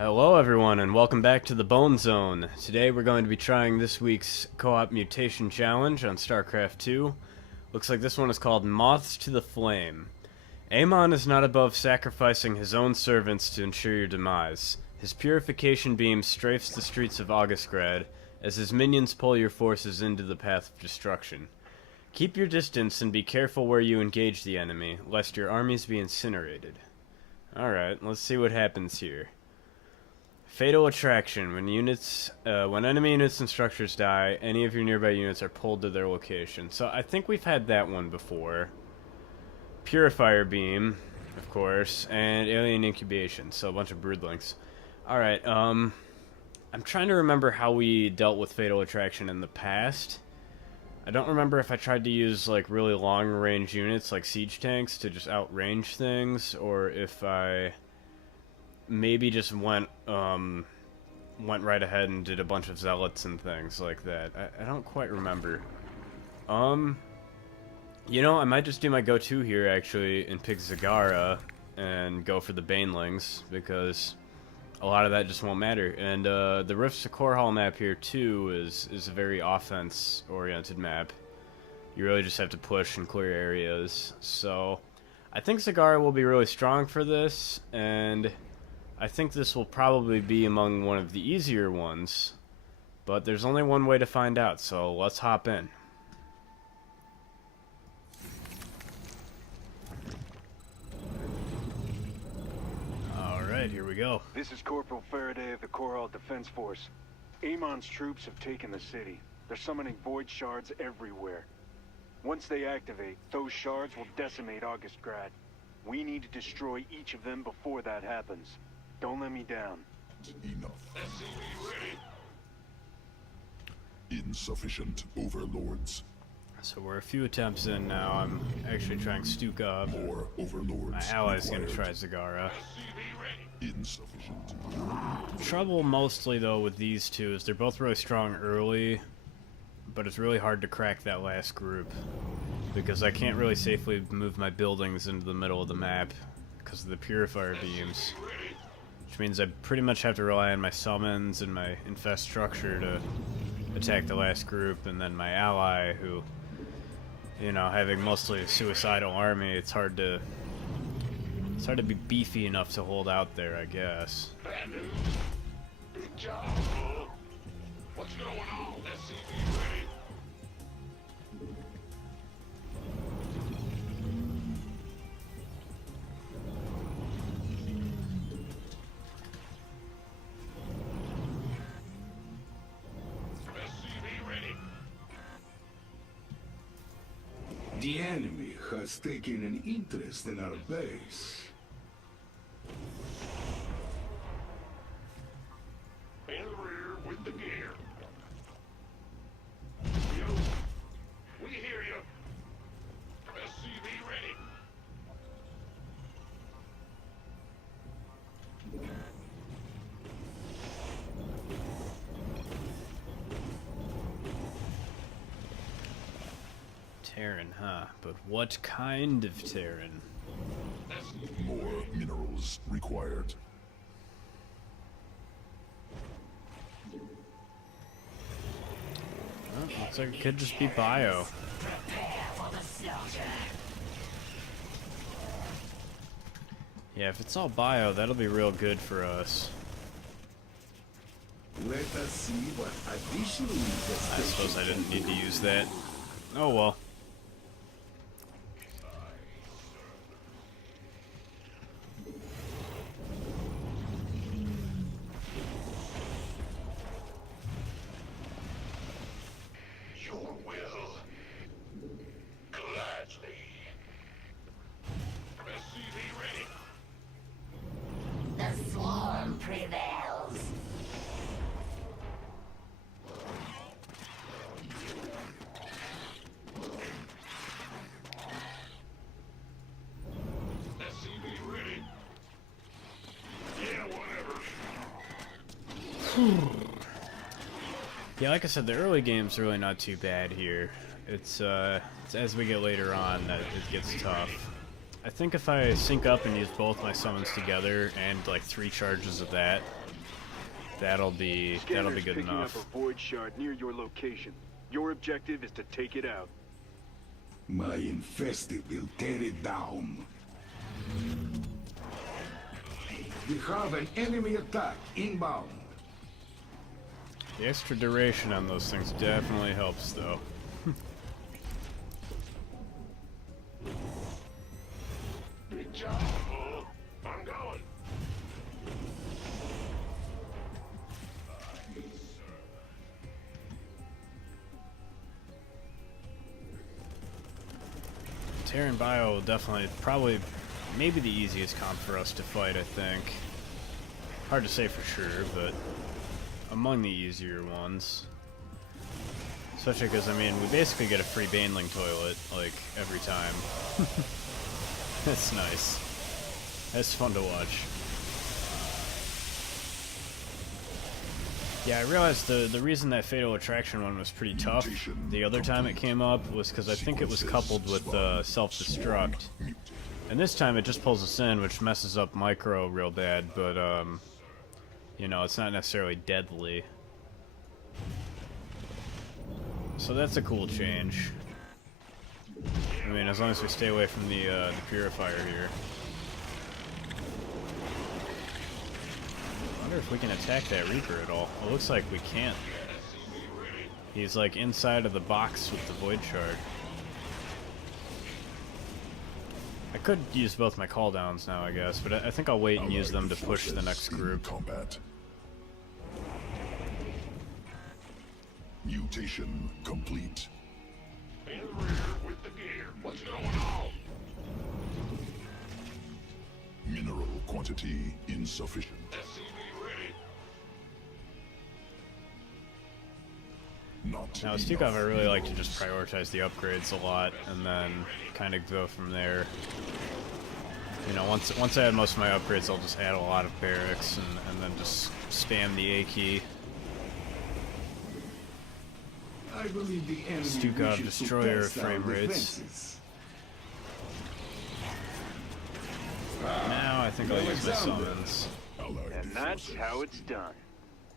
Hello everyone and welcome back to the Bone Zone. Today we're going to be trying this week's co-op mutation challenge on StarCraft 2. Looks like this one is called Moths to the Flame. Amon is not above sacrificing his own servants to ensure your demise. His purification beam strafes the streets of Augustgrad as his minions pull your forces into the path of destruction. Keep your distance and be careful where you engage the enemy, lest your armies be incinerated. Alright, let's see what happens here. Fatal attraction. When enemy units and structures die, any of your nearby units are pulled to their location. So I think we've had that one before. Purifier beam, of course, and alien incubation. So a bunch of broodlings. Alright, I'm trying to remember how we dealt with fatal attraction in the past. I don't remember if I tried to use like really long range units like siege tanks to just outrange things, or if I maybe just went right ahead and did a bunch of zealots and things like that. I don't quite remember. You know, I might just do my go-to here actually and pick Zagara and go for the Banelings, because a lot of that just won't matter. And the Rifts of Core Hall map here too is a very offense-oriented map. You really just have to push and clear areas. So I think Zagara will be really strong for this, and I think this will probably be among one of the easier ones, but there's only one way to find out, so let's hop in. Alright, here we go. This is Corporal Faraday of the Coral Defense Force. Amon's troops have taken the city. They're summoning void shards everywhere. Once they activate, those shards will decimate Augustgrad. We need to destroy each of them before that happens. Don't let me down. Enough. Insufficient overlords. So we're a few attempts in now. I'm actually trying Stukov. More overlords. My ally's required. gonna try Zagara. Insufficient. Trouble mostly though with these two is they're both really strong early, but it's really hard to crack that last group, because I can't really safely move my buildings into the middle of the map because of the purifier beams. Which means I pretty much have to rely on my summons and my infest structure to attack the last group, and then my ally, who, you know, having mostly a suicidal army, it's hard to be beefy enough to hold out there, I guess. Good job. What's going on? SCV ready. The enemy has taken an interest in our base. In the rear with the gear. Yo, we hear you. SCV ready. Terran, huh? But what kind of Terran? More minerals required. Well, looks like it could just be bio. Yeah, if it's all bio, that'll be real good for us. Let us see what additional I suppose I didn't need to use that. Oh well. Your will. Gladly. SCV ready. The swarm prevails. SCV ready. Yeah, whatever. Yeah, like I said, the early game's really not too bad here. It's as we get later on that it gets tough. I think if I sync up and use both my summons together and like 3 charges of that, that'll be Scanner's good picking enough. up a void shard near your location. Your objective is to take it out. My infested will tear it down. We have an enemy attack inbound. The extra duration on those things definitely helps, though. Good job, Bull. I'm going. Terran Bio will definitely, probably, maybe the easiest comp for us to fight, I think. Hard to say for sure, but among the easier ones. Especially because, I mean, we basically get a free Baneling toilet, like, every time. That's nice. That's fun to watch. Yeah, I realized the reason that Fatal Attraction one was pretty tough the other time it came up was because I think it was coupled with self-destruct. And this time it just pulls us in, which messes up Micro real bad, but, you know, it's not necessarily deadly. So that's a cool change. I mean, as long as we stay away from the Purifier here. I wonder if we can attack that Reaper at all. It looks like we can't. He's like inside of the box with the Void Shard. I could use both my cooldowns now, I guess, but I think I'll wait and use them to push the next group. Combat. Mutation complete. In the rear with the gear. What's going on? Mineral quantity insufficient. SCV ready. Not Now, enough Stukov, I really like to just prioritize the upgrades a lot, and then kind of go from there. You know, once I have most of my upgrades, I'll just add a lot of barracks, and then just spam the A key. I believe the enemy Stukov, wishes to destroyer test our frame rates. defenses. Now I think I'll use my summons. Allied And that's forces. how it's done.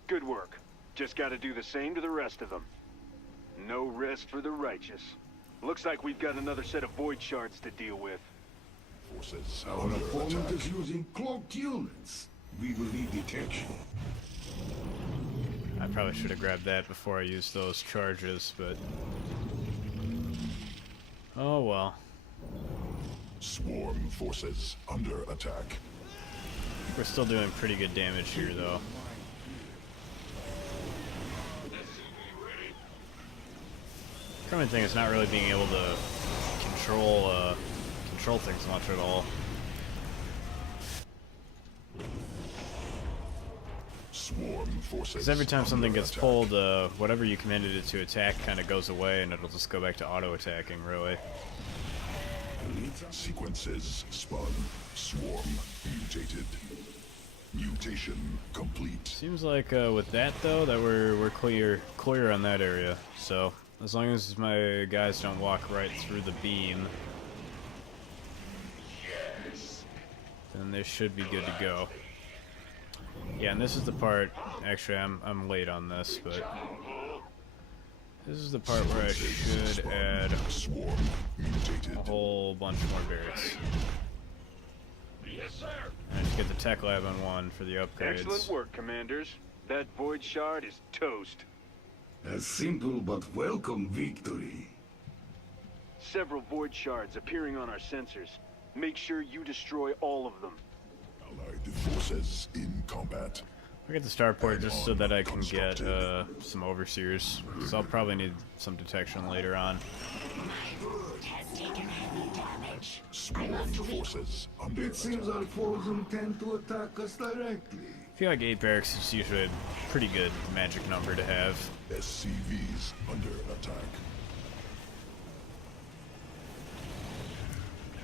Good work. Just gotta do the same to the rest of them. No rest for the righteous. Looks like we've got another set of void shards to deal with. Forces Our under opponent attack. is using cloaked units. We will need detection. I probably should have grabbed that before I used those charges, but... oh well. Swarm forces under attack. We're still doing pretty good damage here, though. Common thing is not really being able to control things much at all. Swarm forces. Because every time something under gets attack. pulled, whatever you commanded it to attack kind of goes away, and it'll just go back to auto-attacking, really. Sequences spun. Swarm mutated. Mutation complete. Seems like with that though, that we're clear on that area. So as long as my guys don't walk right through the beam, then they should be good to go. Yeah, and this is the part. Actually, I'm late on this, but this is the part where I should add Swarm mutated. a whole bunch more barracks. Yes, sir. And I should get the tech lab on one for the upgrades. Excellent work, commanders. That void shard is toast. A simple but welcome victory. Several void shards appearing on our sensors. Make sure you destroy all of them. Allied forces in combat. I get the starport just so that I can get some overseers. So I'll probably need some detection later on. My root has taken heavy damage. Swarm forces under It seems attack. our foes intend to attack us directly. I feel like 8 barracks is usually a pretty good magic number to have. SCVs under attack.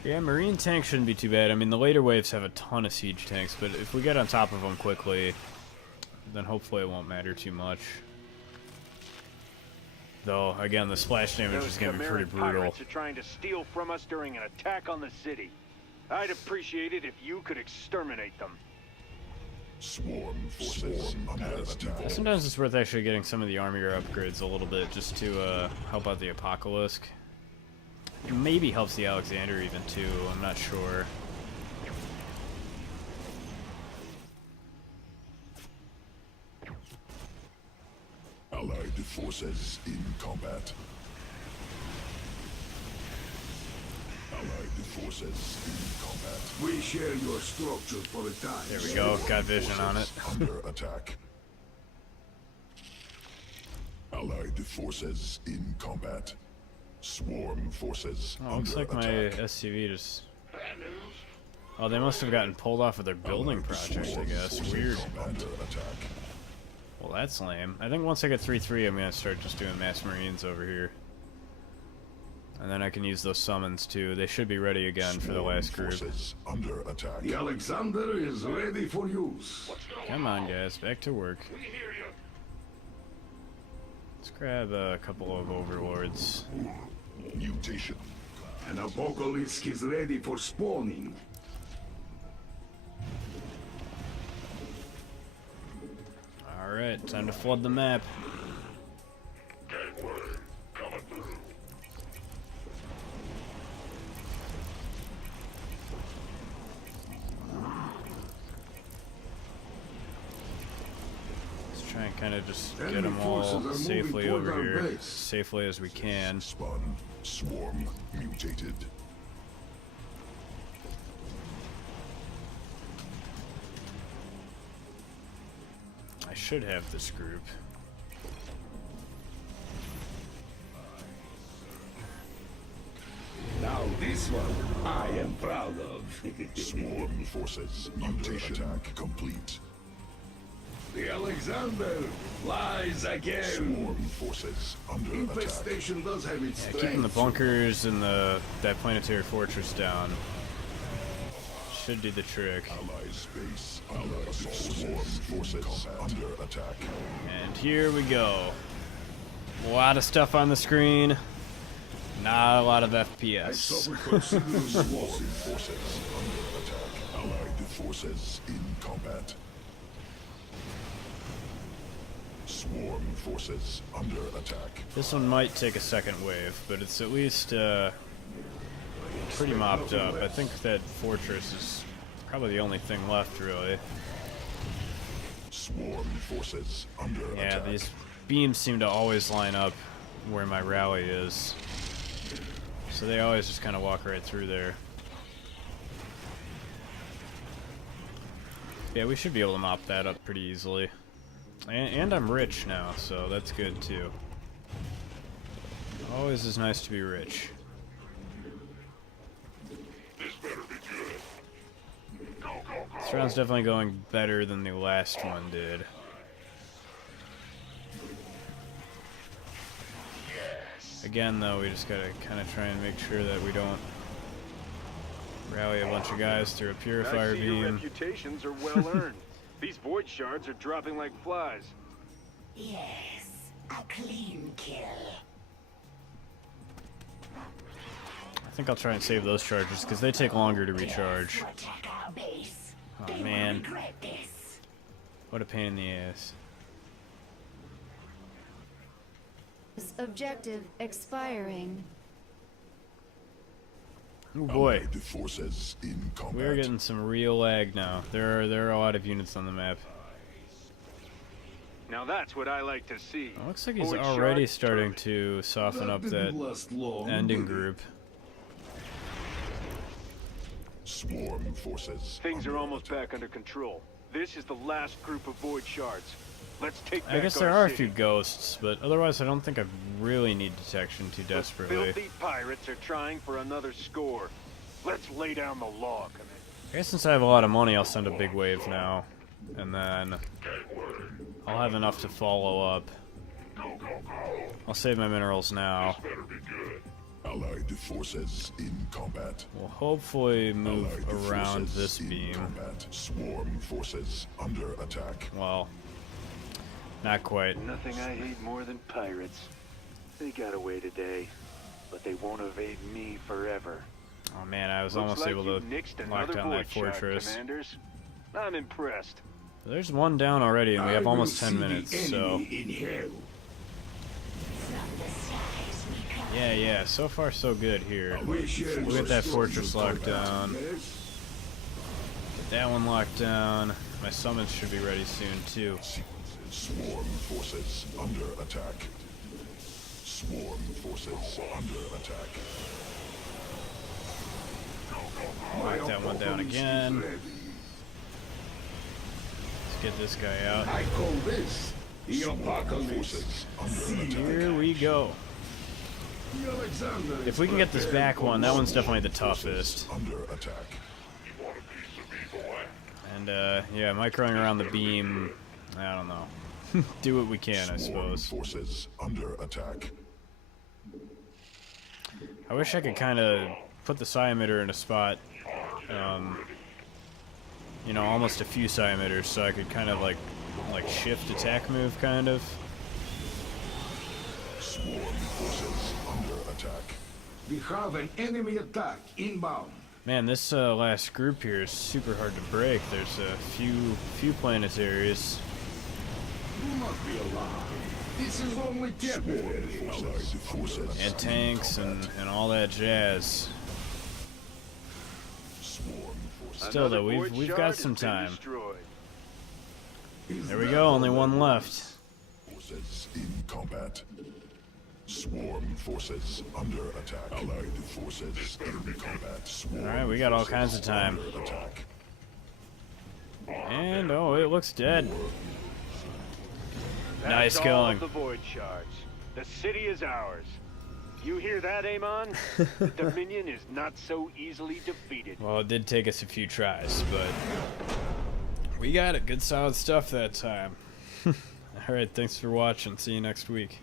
Yeah, marine tanks shouldn't be too bad. I mean, the later waves have a ton of siege tanks, but if we get on top of them quickly, then hopefully it won't matter too much. Though, again, the splash damage Those is going to be pretty Chimeric brutal. pirates are trying to steal from us during an attack on the city. I'd appreciate it if you could exterminate them. Swarm forces under attack. Sometimes it's worth actually getting some of the armor upgrades a little bit just to help out the Apocalypse. It maybe helps the Alexander even too, I'm not sure. Allied forces in combat. Allied forces in combat. We share your structure for a time. There we go, got vision on it. Under attack. Allied forces in combat. Swarm forces Oh, looks under like my attack. SCV just... Bad news. Oh, they must have gotten pulled off of their building Allied project, I swarm guess. forces Weird. Under attack. Well, that's lame. I think once I get 3-3, I'm gonna start just doing mass marines over here. And then I can use those summons too. They should be ready again for the last group. Forces under attack. The Alexander is ready for use. What's going Come on, guys, back to work. We hear you. Let's grab a couple of overlords. Mutation. An Apocalypse is ready for spawning. Alright, time to flood the map. Gateway coming through. Let's try and kind of just get Enemy them all forces are moving safely toward over our here, base. as safely as we can. Spun. Swarm mutated. I should have this group. Now this one I am proud of. Swarm forces mutation attack complete. The Alexander flies again. Swarm forces under attack. Infestation does have its Yeah, strengths. keeping the bunkers and that planetary fortress down should do the trick. Allies base under assault. Swarm forces under attack. And here we go. A lot of stuff on the screen. Not a lot of I FPS. suffer considerable Swarm losses. forces under attack. Allied forces in combat. Swarm forces under attack. This one might take a second wave, but it's at least pretty mopped up. I think that fortress is probably the only thing left, really. Swarm forces under Yeah, attack. these beams seem to always line up where my rally is. So they always just kind of walk right through there. Yeah, we should be able to mop that up pretty easily. And I'm rich now, so that's good too. Always is nice to be rich. This better be good. Go, go, go. This round's definitely going better than the last one did. Again, though, we just gotta kind of try and make sure that we don't rally a bunch of guys through a purifier I see your beam. reputations are well earned. These void shards are dropping like flies. Yes, a clean kill. I think I'll try and save those charges because they take longer to recharge. To attack our base. Oh, They will man. regret this. What a pain in the ass. Objective expiring. Oh boy, Allied forces in combat. we're getting some real lag now. There are a lot of units on the map. Now that's what I like to see. It looks like he's Void already shards starting turret. to soften up that didn't last long, ending did it? group. Swarm forces. Things are under almost attack. back under control. This is the last group of void shards. Let's take back I guess our there are a city. few ghosts, but otherwise I don't think I really need detection too The desperately. filthy pirates are trying for another score. Let's lay down the law, Commander. I guess since I have a lot of money, I'll send a big wave now, and then I'll have enough to follow up. I'll save my minerals now. Better be good. Allied forces in combat. We'll hopefully move Allied around forces this in beam. combat. Swarm forces under attack. Well, not quite. Nothing I hate more than pirates. They got away today, but they won't evade me forever. Oh man, I was Looks almost like able you've to nixed lock another down that void shard, fortress. Commanders. I'm impressed. There's one down already, and we have I will almost 10 see the minutes, so... enemy in hell. Yeah, so far so good here. We shall We'll get that restore fortress the locked combat, down. yes? Get that one locked down. My summons should be ready soon, too. Swarm forces under attack. Swarm forces under attack. Knock that one down again. Let's get this guy out. I call this the apocalypse. Forces under attack. Here we go. Alexander If we can get this back one, that one's definitely the toughest. Under attack. You want a piece of evil, eh? And, yeah, microing around the beam, I don't know. Do what we can, I Swarm suppose. forces under attack. I wish I could kind of put the psi emitter in a spot, you know, almost a few psi emitters, so I could kind of like shift attack move, kind of. Swarm forces under attack. We have an enemy attack inbound. Man, this last group here is super hard to break. There's a few planetaries. Do not be alarmed. This is only temporary. Allied forces. And tanks and all that jazz. Swarm forces. Still Another though, void we've shard got has some been time. destroyed. There we go, only one left. Forces in combat. Swarm forces under attack. Allied forces in combat. Swarm Alright, we got all kinds of time. under attack. And oh, it looks dead. That's Nice all going. of the void shards. The city is ours. You hear that, Amon? The Dominion is not so easily defeated. Well, it did take us a few tries, but we got it. Good solid stuff that time. Alright, thanks for watching. See you next week.